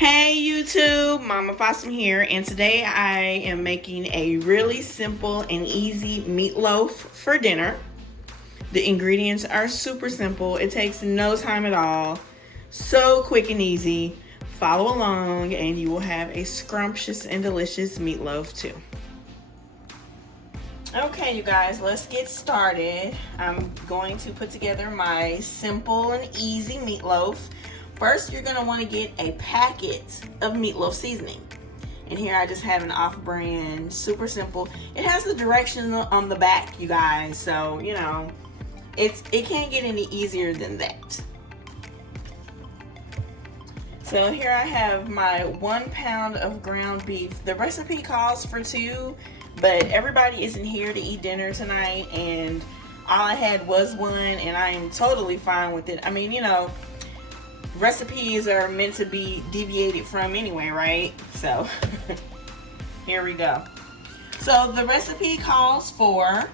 Hey YouTube, Mama Fawesome here, and today I am making a really simple and easy meatloaf for dinner. The ingredients are super simple. It takes no time at all. So quick and easy. Follow along and you will have a scrumptious and delicious meatloaf too. Okay, you guys, let's get started. I'm going to put together my simple and easy meatloaf. First, you're gonna wanna get a packet of meatloaf seasoning. And here I just have an off-brand, super simple. It has the directions on the back, you guys, so, you know, it can't get any easier than that. So here I have my 1 pound of ground beef. The recipe calls for 2, but everybody isn't here to eat dinner tonight, and all I had was 1, and I am totally fine with it. I mean, you know, recipes are meant to be deviated from anyway, right? So here we go. So the recipe calls for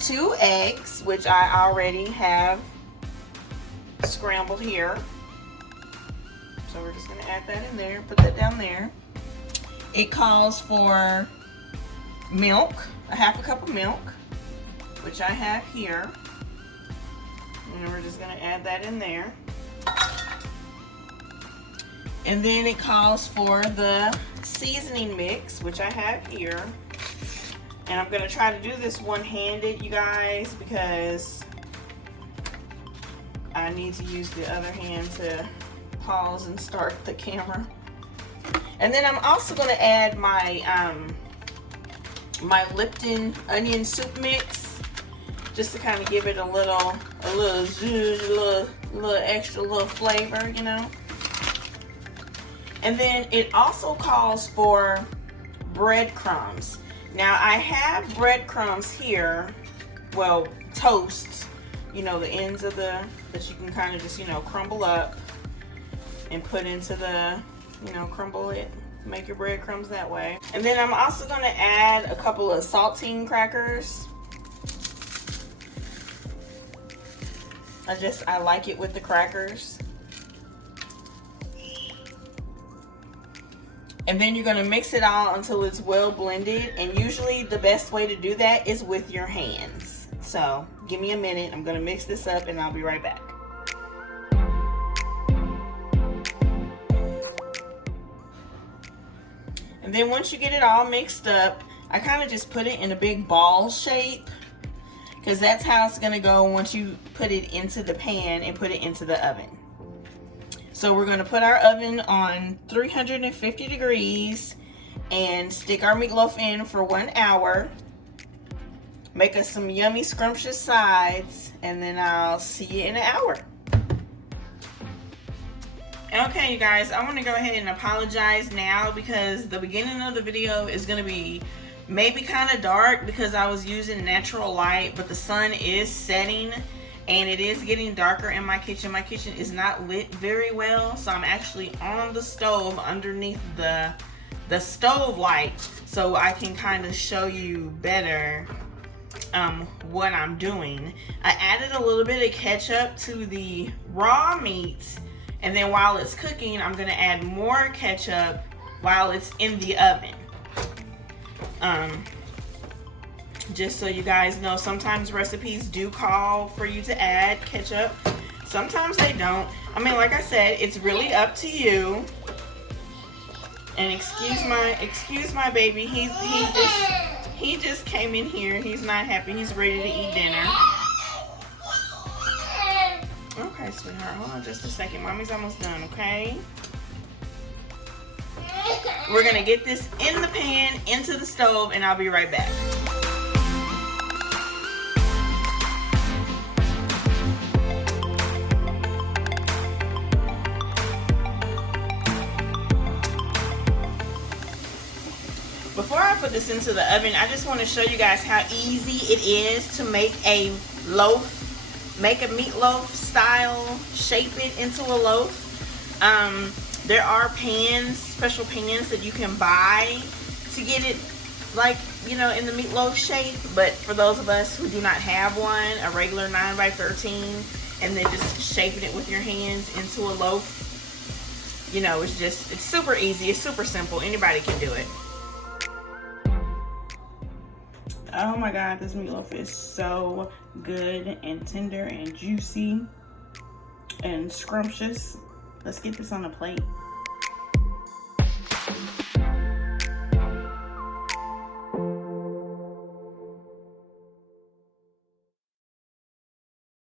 2 eggs, which I already have scrambled here. So we're just gonna add that in there, put that down there. It calls for milk, a 1/2 cup of milk, which I have here. And we're just gonna add that in there. And then it calls for the seasoning mix, which I have here. And I'm gonna try to do this one-handed, you guys, because I need to use the other hand to pause and start the camera. And then I'm also gonna add my my Lipton onion soup mix, just to kind of give it a little zhuzh, a little extra little flavor, you know. And then it also calls for breadcrumbs. Now I have breadcrumbs here, well, toast, you know, the ends of that you can kind of just, you know, crumble up and put into the, you know, crumble it, make your breadcrumbs that way. And then I'm also gonna add a couple of saltine crackers. I like it with the crackers. And then you're gonna mix it all until it's well blended. And usually the best way to do that is with your hands. So give me a minute, I'm gonna mix this up and I'll be right back. And then once you get it all mixed up, I kind of just put it in a big ball shape, because that's how it's gonna go once you put it into the pan and put it into the oven. So we're gonna put our oven on 350 degrees and stick our meatloaf in for 1 hour. Make us some yummy scrumptious sides, and then I'll see you in an hour. Okay, you guys, I want to go ahead and apologize now because the beginning of the video is going to be maybe kind of dark because I was using natural light, but the sun is setting and it is getting darker in my kitchen. My kitchen is not lit very well, so I'm actually on the stove underneath the stove light, so I can kind of show you better what I'm doing. I added a little bit of ketchup to the raw meat, and then while it's cooking, I'm gonna add more ketchup while it's in the oven. Just so you guys know, sometimes recipes do call for you to add ketchup. Sometimes they don't. I mean, like I said, it's really up to you. And excuse my baby. He just came in here. He's not happy. He's ready to eat dinner. Okay, sweetheart, hold on just a second. Mommy's almost done, okay? We're gonna get this in the pan, into the stove, and I'll be right back. Before I put this into the oven, I just want to show you guys how easy it is to make a loaf. Make a meatloaf style, shape it into a loaf. There are pans, special pans that you can buy to get it like, you know, in the meatloaf shape. But for those of us who do not have one, a regular 9x13, and then just shaping it with your hands into a loaf, you know, it's super easy. It's super simple. Anybody can do it. Oh my God, this meatloaf is so good and tender and juicy and scrumptious. Let's get this on a plate.